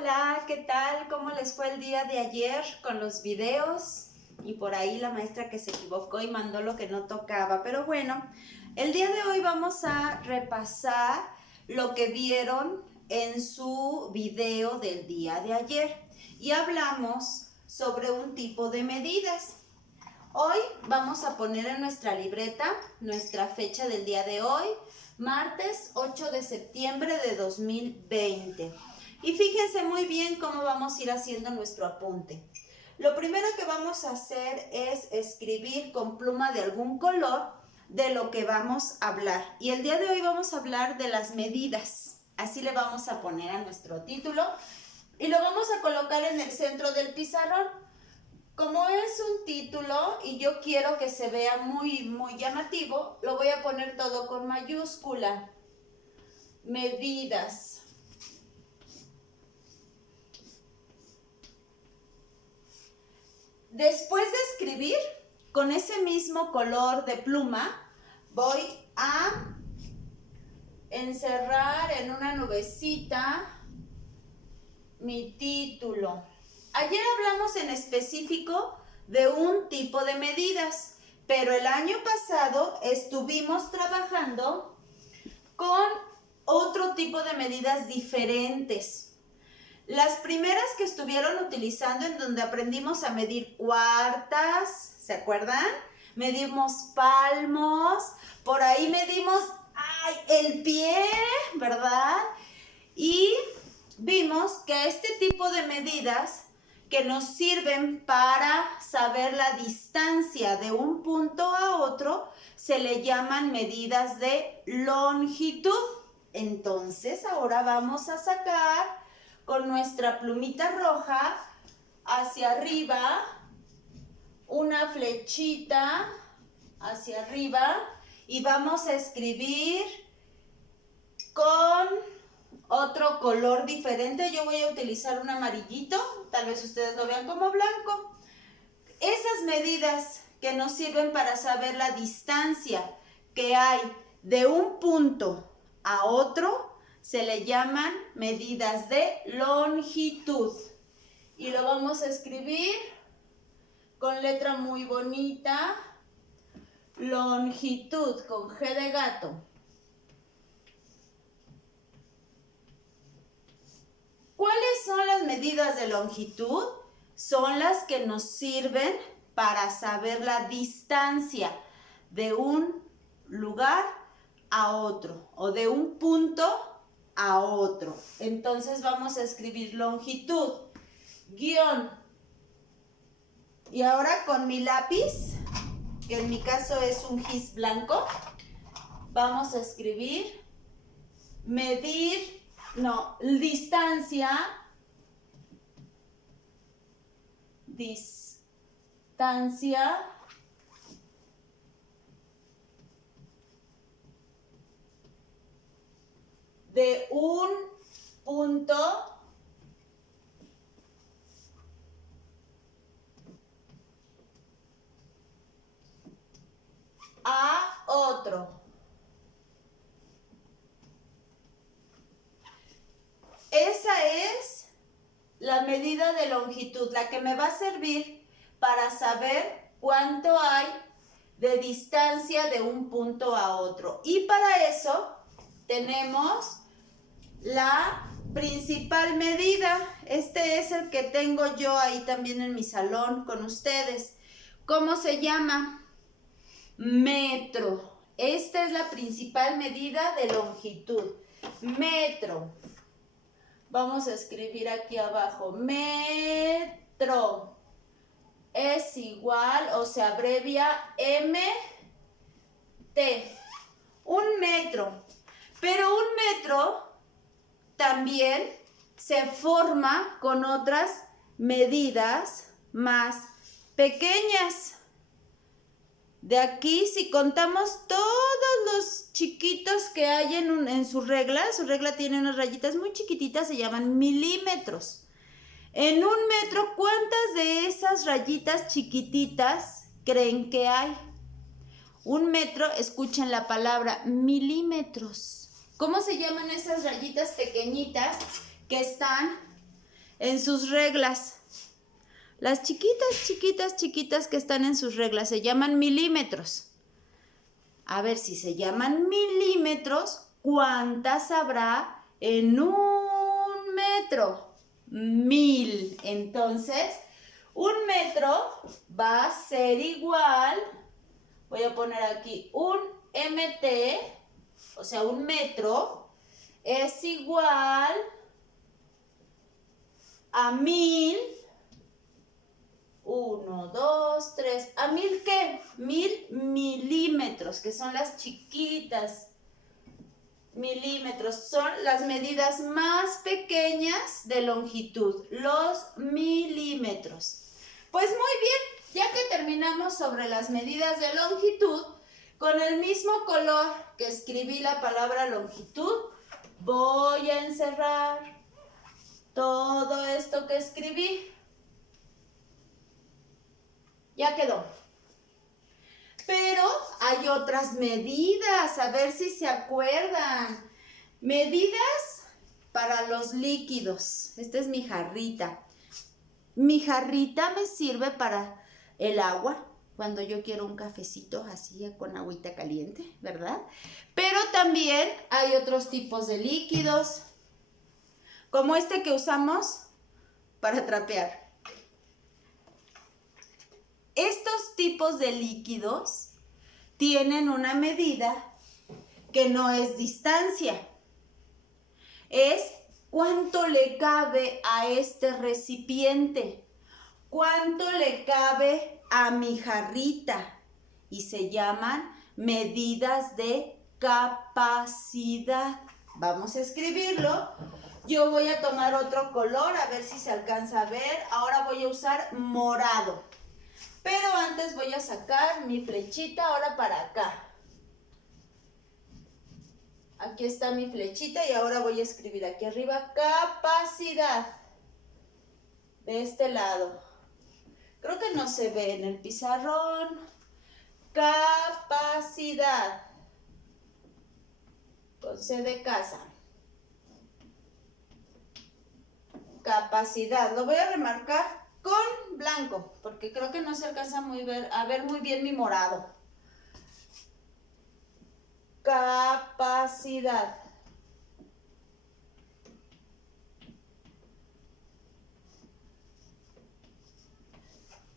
Hola, ¿qué tal? ¿Cómo les fue el día de ayer con los videos? Y por ahí la maestra que se equivocó y mandó lo que no tocaba. Pero bueno, el día de hoy vamos a repasar lo que vieron en su video del día de ayer. Y hablamos sobre un tipo de medidas. Hoy vamos a poner en nuestra libreta nuestra fecha del día de hoy, martes 8 de septiembre de 2020. Y fíjense muy bien cómo vamos a ir haciendo nuestro apunte. Lo primero que vamos a hacer es escribir con pluma de algún color de lo que vamos a hablar. Y el día de hoy vamos a hablar de las medidas. Así le vamos a poner a nuestro título y lo vamos a colocar en el centro del pizarrón. Como es un título y yo quiero que se vea muy llamativo, lo voy a poner todo con mayúscula. Medidas. Después de escribir, con ese mismo color de pluma, voy a encerrar en una nubecita mi título. Ayer hablamos en específico de un tipo de medidas, pero el año pasado estuvimos trabajando con otro tipo de medidas diferentes. Las primeras que estuvieron utilizando en donde aprendimos a medir cuartas, ¿se acuerdan? Medimos palmos, por ahí medimos el pie, ¿verdad? Y vimos que este tipo de medidas que nos sirven para saber la distancia de un punto a otro se le llaman medidas de longitud. Entonces ahora vamos a sacar con nuestra plumita roja hacia arriba una flechita hacia arriba y vamos a escribir con otro color diferente. Yo voy a utilizar un amarillito, tal vez ustedes lo vean como blanco. Esas medidas que nos sirven para saber la distancia que hay de un punto a otro se le llaman medidas de longitud. Y lo vamos a escribir con letra muy bonita, longitud, con G de gato. ¿Cuáles son las medidas de longitud? Son las que nos sirven para saber la distancia de un lugar a otro o de un punto a otro. Entonces vamos a escribir longitud, guión. Y ahora con mi lápiz, que en mi caso es un gis blanco, vamos a escribir distancia de un punto a otro. Esa es la medida de longitud, la que me va a servir para saber cuánto hay de distancia de un punto a otro. Y para eso tenemos la principal medida. Este es el que tengo yo ahí también en mi salón con ustedes. ¿Cómo se llama? Metro. Esta es la principal medida de longitud. Metro. Vamos a escribir aquí abajo. Metro es igual o se abrevia MT. Un metro. Pero un metro también se forma con otras medidas más pequeñas. De aquí, si contamos todos los chiquitos que hay en su regla tiene unas rayitas muy chiquititas, se llaman milímetros. En un metro, ¿cuántas de esas rayitas chiquititas creen que hay? Un metro, escuchen la palabra milímetros. ¿Cómo se llaman esas rayitas pequeñitas que están en sus reglas. Las chiquitas que están en sus reglas se llaman milímetros. A ver, si se llaman milímetros, ¿cuántas habrá en un metro? 1000. Entonces, un metro va a ser igual, voy a poner aquí un MT, o sea, un metro es igual a 1000. 1, 2, 3, ¿a 1000 qué? 1000 milímetros, que son las chiquitas. Milímetros son las medidas más pequeñas de longitud, los milímetros. Pues muy bien, ya que terminamos sobre las medidas de longitud, con el mismo color que escribí la palabra longitud, voy a encerrar todo esto que escribí. Ya quedó. Pero hay otras medidas, a ver si se acuerdan. Medidas para los líquidos. Esta es mi jarrita. Mi jarrita me sirve para el agua, cuando yo quiero un cafecito así con agüita caliente, ¿verdad? Pero también hay otros tipos de líquidos, como este que usamos para trapear. Estos tipos de líquidos tienen una medida que no es distancia, es cuánto le cabe a este recipiente, cuánto le cabe a mi jarrita, y se llaman medidas de capacidad. Vamos a escribirlo. Yo voy a tomar otro color, a ver si se alcanza a ver. Ahora voy a usar morado. Pero antes voy a sacar mi flechita ahora para acá. Aquí está mi flechita y ahora voy a escribir aquí arriba capacidad. De este lado. Creo que no se ve en el pizarrón. Capacidad. Con C de casa. Capacidad. Lo voy a remarcar con blanco, porque creo que no se alcanza a ver muy bien mi morado. Capacidad.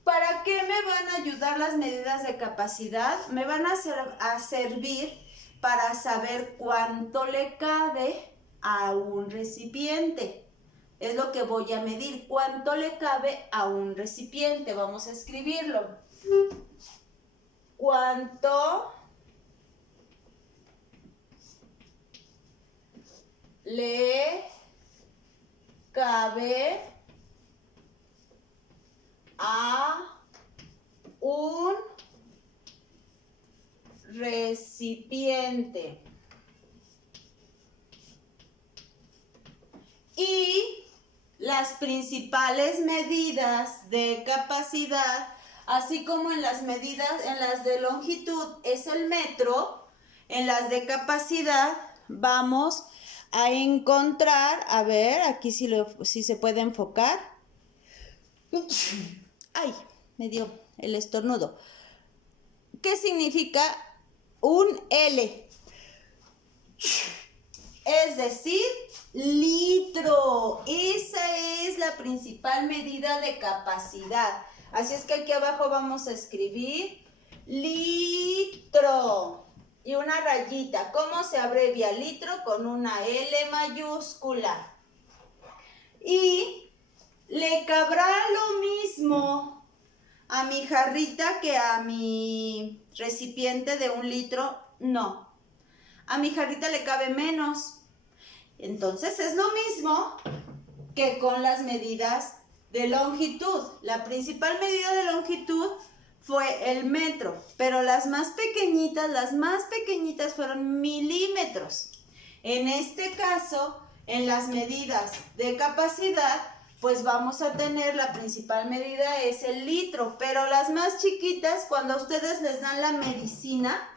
¿Para qué me van a ayudar las medidas de capacidad? Me van a servir para saber cuánto le cabe a un recipiente. Es lo que voy a medir, cuánto le cabe a un recipiente. Vamos a escribirlo. ¿Cuánto le cabe a un recipiente? Y las principales medidas de capacidad, así como en las medidas, en las de longitud es el metro, en las de capacidad vamos a encontrar, a ver, aquí si se puede enfocar. Ay, me dio el estornudo. ¿Qué significa un L? Es decir, litro. Esa es la principal medida de capacidad. Así es que aquí abajo vamos a escribir litro. Y una rayita. ¿Cómo se abrevia litro? Con una L mayúscula. Y le cabrá lo mismo a mi jarrita que a mi recipiente de 1 litro. No. A mi jarrita le cabe menos. Entonces es lo mismo que con las medidas de longitud. La principal medida de longitud fue el metro, pero las más pequeñitas fueron milímetros. En este caso, en las medidas de capacidad, pues vamos a tener, la principal medida es el litro, pero las más chiquitas, cuando a ustedes les dan la medicina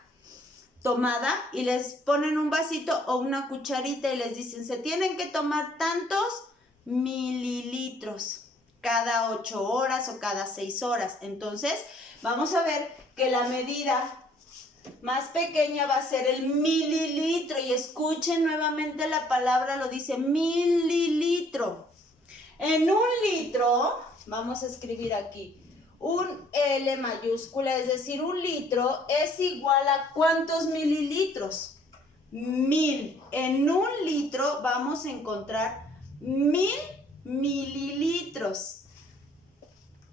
tomada y les ponen un vasito o una cucharita y les dicen, se tienen que tomar tantos mililitros cada 8 horas o cada 6 horas. Entonces, vamos a ver que la medida más pequeña va a ser el mililitro. Y escuchen nuevamente la palabra, lo dice mililitro. En un litro, vamos a escribir aquí, un L mayúscula, es decir, un litro es igual a ¿cuántos mililitros? 1000. En un litro vamos a encontrar 1000 mililitros.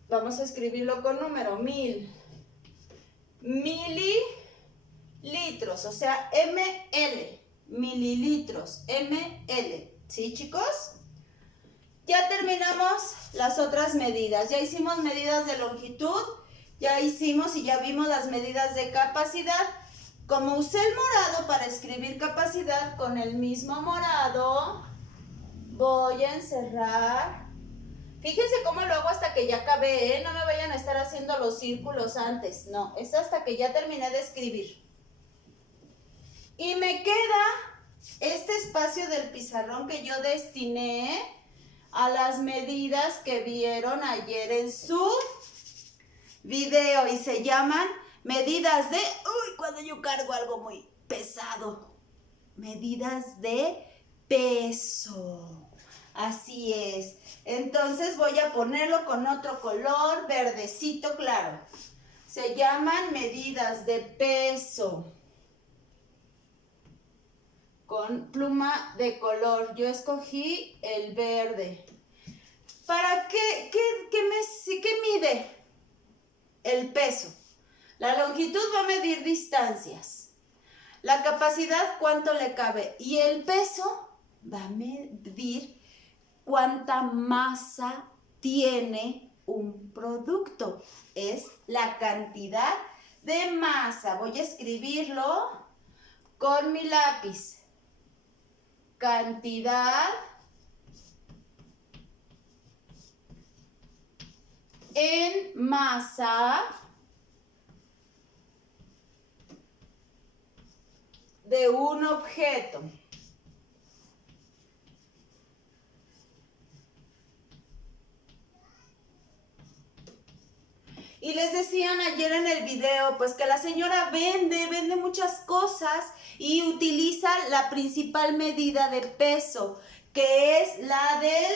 Vamos a escribirlo con número, 1000 mililitros, o sea, ml, mililitros, ml. ¿Sí, chicos? Ya terminamos las otras medidas. Ya hicimos medidas de longitud, ya hicimos y ya vimos las medidas de capacidad. Como usé el morado para escribir capacidad, con el mismo morado voy a encerrar. Fíjense cómo lo hago hasta que ya acabé, ¿eh? No me vayan a estar haciendo los círculos antes. No, es hasta que ya terminé de escribir. Y me queda este espacio del pizarrón que yo destiné a las medidas que vieron ayer en su video. Y se llaman medidas de... Uy, cuando yo cargo algo muy pesado. Medidas de peso. Así es. Entonces voy a ponerlo con otro color, verdecito claro. Se llaman medidas de peso. Con pluma de color. Yo escogí el verde. ¿Para qué mide? El peso. La longitud va a medir distancias. La capacidad, cuánto le cabe. Y el peso va a medir cuánta masa tiene un producto. Es la cantidad de masa. Voy a escribirlo con mi lápiz. Cantidad en masa de un objeto. Y les decían ayer en el video, pues que la señora vende muchas cosas y utiliza la principal medida de peso, que es la del...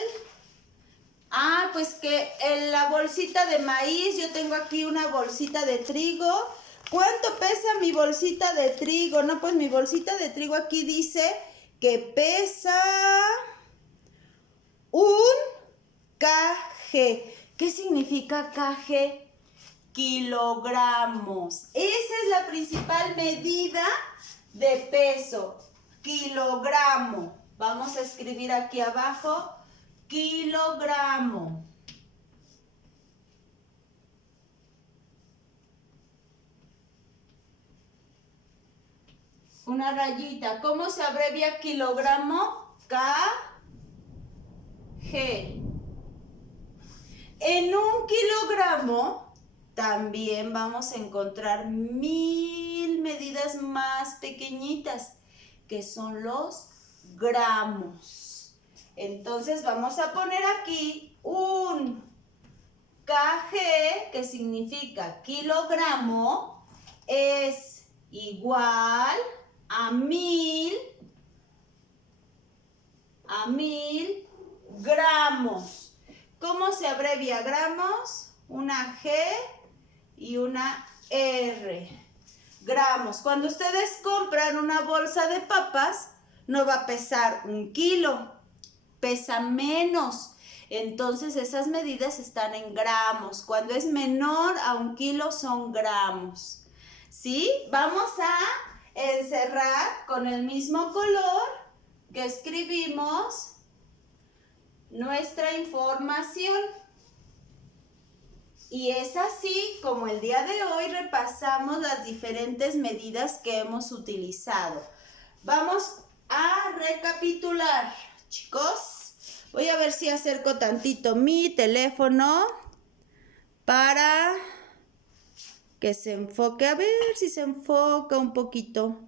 pues que en la bolsita de maíz, yo tengo aquí una bolsita de trigo. ¿Cuánto pesa mi bolsita de trigo? No, pues mi bolsita de trigo aquí dice que pesa un kg. ¿Qué significa kg? Kilogramos. Esa es la principal medida de peso. Kilogramo. Vamos a escribir aquí abajo. Kilogramo. Una rayita. ¿Cómo se abrevia kilogramo? Kg. En un kilogramo también vamos a encontrar 1000 medidas más pequeñitas, que son los gramos. Entonces vamos a poner aquí un kg, que significa kilogramo, es igual a 1000 gramos. ¿Cómo se abrevia gramos? Una G y una R. Gramos. Cuando ustedes compran una bolsa de papas, no va a pesar 1 kilo, pesa menos. Entonces esas medidas están en gramos. Cuando es menor a 1 kilo son gramos. ¿Sí? Vamos a encerrar con el mismo color que escribimos nuestra información. Y es así como el día de hoy repasamos las diferentes medidas que hemos utilizado. Vamos a recapitular, chicos. Voy a ver si acerco tantito mi teléfono para que se enfoque. A ver si se enfoca un poquito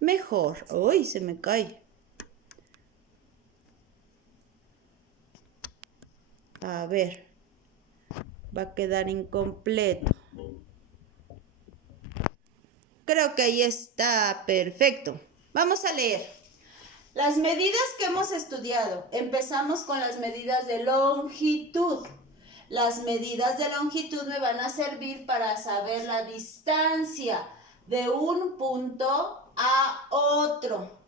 mejor. ¡Uy! Se me cae. A ver, va a quedar incompleto. Creo que ahí está perfecto. Vamos a leer. Las medidas que hemos estudiado. Empezamos con las medidas de longitud. Las medidas de longitud me van a servir para saber la distancia de un punto a otro.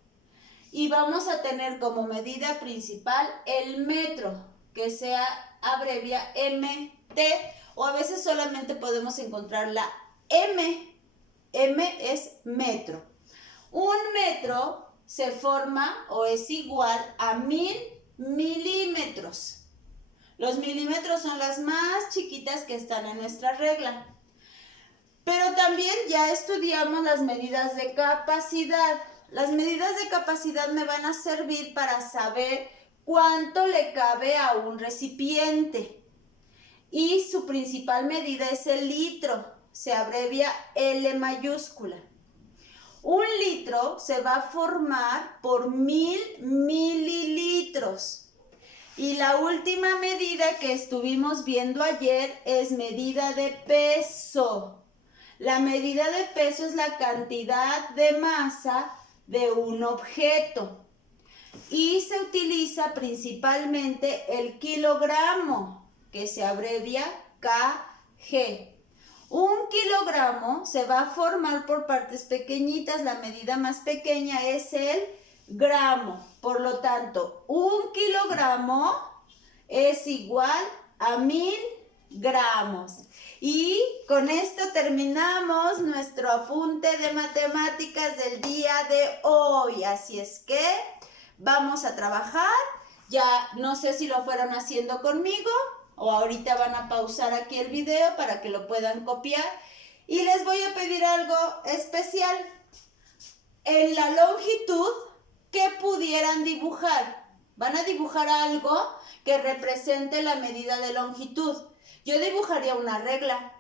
Y vamos a tener como medida principal el metro, que se abrevia MT, o a veces solamente podemos encontrar la M. M es metro. Un metro se forma o es igual a 1000 milímetros. Los milímetros son las más chiquitas que están en nuestra regla. Pero también ya estudiamos las medidas de capacidad. Las medidas de capacidad me van a servir para saber cuánto le cabe a un recipiente. Y su principal medida es el litro. Se abrevia L mayúscula. Un litro se va a formar por 1000 mililitros. Y la última medida que estuvimos viendo ayer es medida de peso. La medida de peso es la cantidad de masa de un objeto. Y se utiliza principalmente el kilogramo, que se abrevia kg. Un kilogramo se va a formar por partes pequeñitas. La medida más pequeña es el gramo. Por lo tanto, un kilogramo es igual a 1000 gramos. Y con esto terminamos nuestro apunte de matemáticas del día de hoy. Así es que vamos a trabajar. Ya no sé si lo fueron haciendo conmigo o ahorita van a pausar aquí el video para que lo puedan copiar. Y les voy a pedir algo especial. En la longitud, ¿qué pudieran dibujar? Van a dibujar algo que represente la medida de longitud. Yo dibujaría una regla.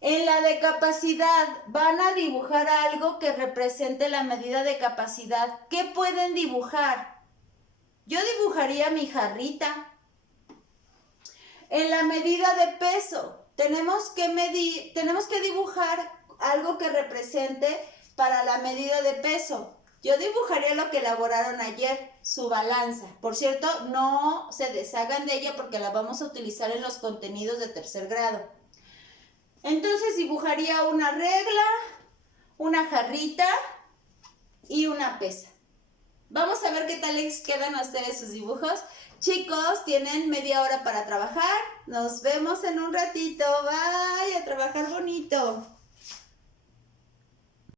En la de capacidad, van a dibujar algo que represente la medida de capacidad. ¿Qué pueden dibujar? Yo dibujaría mi jarrita. En la medida de peso, tenemos que dibujar algo que represente para la medida de peso. Yo dibujaría lo que elaboraron ayer, su balanza. Por cierto, no se deshagan de ella porque la vamos a utilizar en los contenidos de tercer grado. Entonces dibujaría una regla, una jarrita y una pesa. Vamos a ver qué tal les quedan a ustedes sus dibujos. Chicos, tienen media hora para trabajar. Nos vemos en un ratito. Bye, a trabajar bonito.